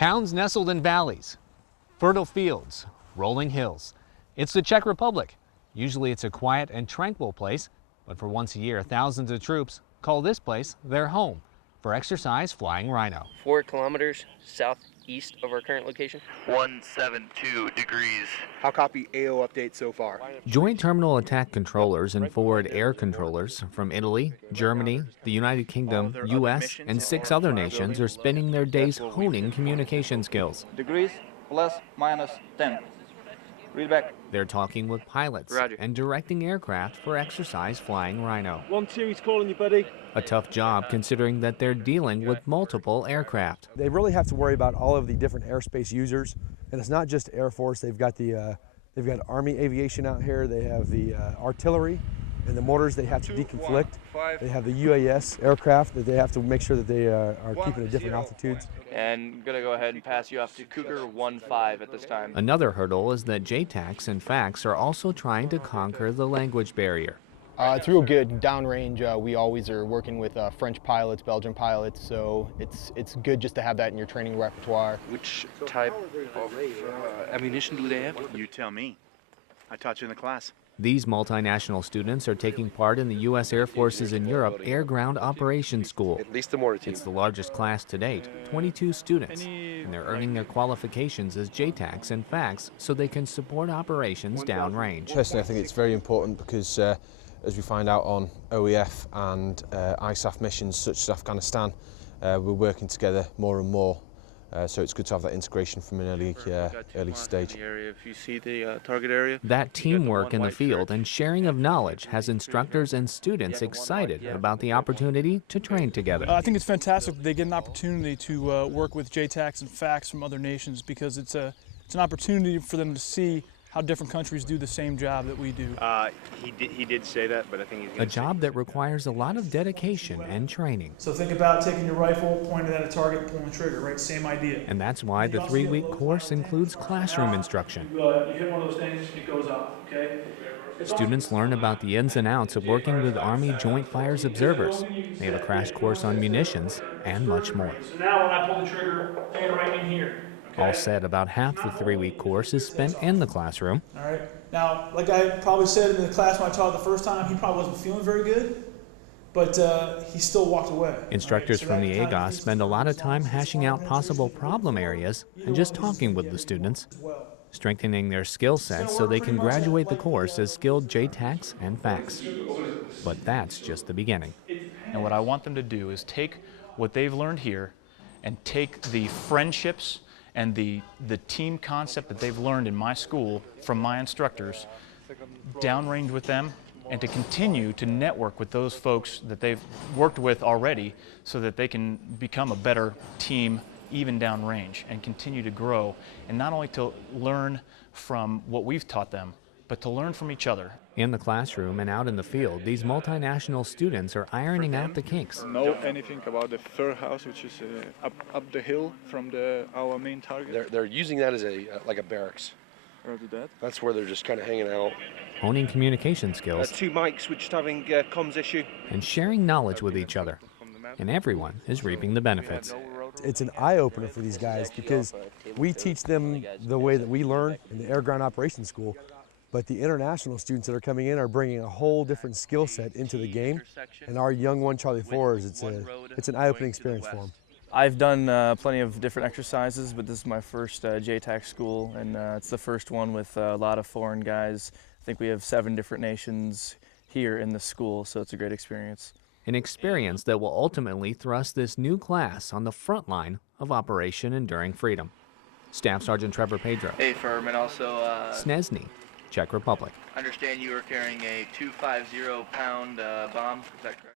Towns nestled in valleys, fertile fields, rolling hills. It's the Czech Republic. Usually it's a quiet and tranquil place, but for once a year, thousands of troops call this place their home for exercise flying Rhino. 4 kilometers southeast of our current location. 172 degrees. How copy AO update so far? Joint Terminal Attack Controllers and forward air controllers from Italy, Germany, the United Kingdom, U.S., and 6 other nations are spending their days honing communication skills. Degrees plus minus 10. Read back. They're talking with pilots Roger. and directing aircraft for exercise flying Rhino. 1-2, he's calling you, buddy. A tough job considering that they're dealing with multiple aircraft. They really have to worry about all of the different airspace users, and it's not just Air Force. They've got Army aviation out here. They have the artillery and the mortars they have to deconflict. They have the UAS aircraft that they have to make sure that they are keeping at different altitudes. And gonna go ahead and pass you off to Cougar 1-5 at this time. Another hurdle is that JTACs and FACs are also trying to conquer the language barrier. It's real good. Downrange, we always are working with French pilots, Belgian pilots, so it's good just to have that in your training repertoire. Which type of ammunition do they have? You tell me. I taught you in the class. These multinational students are taking part in the U.S. Air Force's in Europe Air Ground Operations School. At least the mortar team. It's the largest class to date, 22 students, and they're earning their qualifications as JTACs and FACs so they can support operations downrange. Personally, I think it's very important because as we find out on OEF and ISAF missions such as Afghanistan, we're working together more and more. So it's good to have that integration from an early stage. If you see the target area. That teamwork in the field and sharing of knowledge has instructors and students excited about the opportunity to train together. I think it's fantastic that they get an opportunity to work with JTACs and FACs from other nations, because it's an opportunity for them to see how different countries do the same job that we do. He did say that, but I think he's A job that requires a lot of dedication and training. So think about taking your rifle, pointing at a target, pulling the trigger, right? Same idea. And that's why the 3-week course includes classroom instruction. You hit one of those things, it goes off, okay? Students learn about the ins and outs of working with Army Joint Fires Observers. They have a crash course on munitions and much more. So now when I pull the trigger, hand right in here. All said, about half the 3-week course is spent in the classroom. All right. Now, like I probably said in the class when I taught the first time, he probably wasn't feeling very good, but he still walked away. Instructors from the AGOS spend a lot of time hashing out possible problem areas and just talking with the students, strengthening their skill sets so they can graduate the course as skilled JTACs and FACs. But that's just the beginning. And what I want them to do is take what they've learned here and take the friendships and the team concept that they've learned in my school from my instructors, downrange with them, and to continue to network with those folks that they've worked with already so that they can become a better team even downrange and continue to grow, and not only to learn from what we've taught them, but to learn from each other. In the classroom and out in the field, these multinational students are ironing out the kinks. Know anything about the fur house, which is up the hill from our main target? They're using that as like a barracks. Roger that. That's where they're just kind of hanging out. Honing communication skills. 2 mics, which is having comms issue. And sharing knowledge with each other. And everyone is reaping the benefits. It's an eye-opener for these guys because we teach them the way that we learn in the Air Ground Operations School. But the international students that are coming in are bringing a whole different skill set into the game. And our young 1 Charlie 4s, it's an eye-opening experience for them. I've done plenty of different exercises, but this is my first JTAC school, and it's the first one with a lot of foreign guys. I think we have 7 different nations here in the school, so it's a great experience. An experience that will ultimately thrust this new class on the front line of Operation Enduring Freedom. Staff Sergeant Trevor Pedro. Hey, Firm, and also Snesny, Czech Republic. understand you were carrying a 250-pound bomb, is that correct?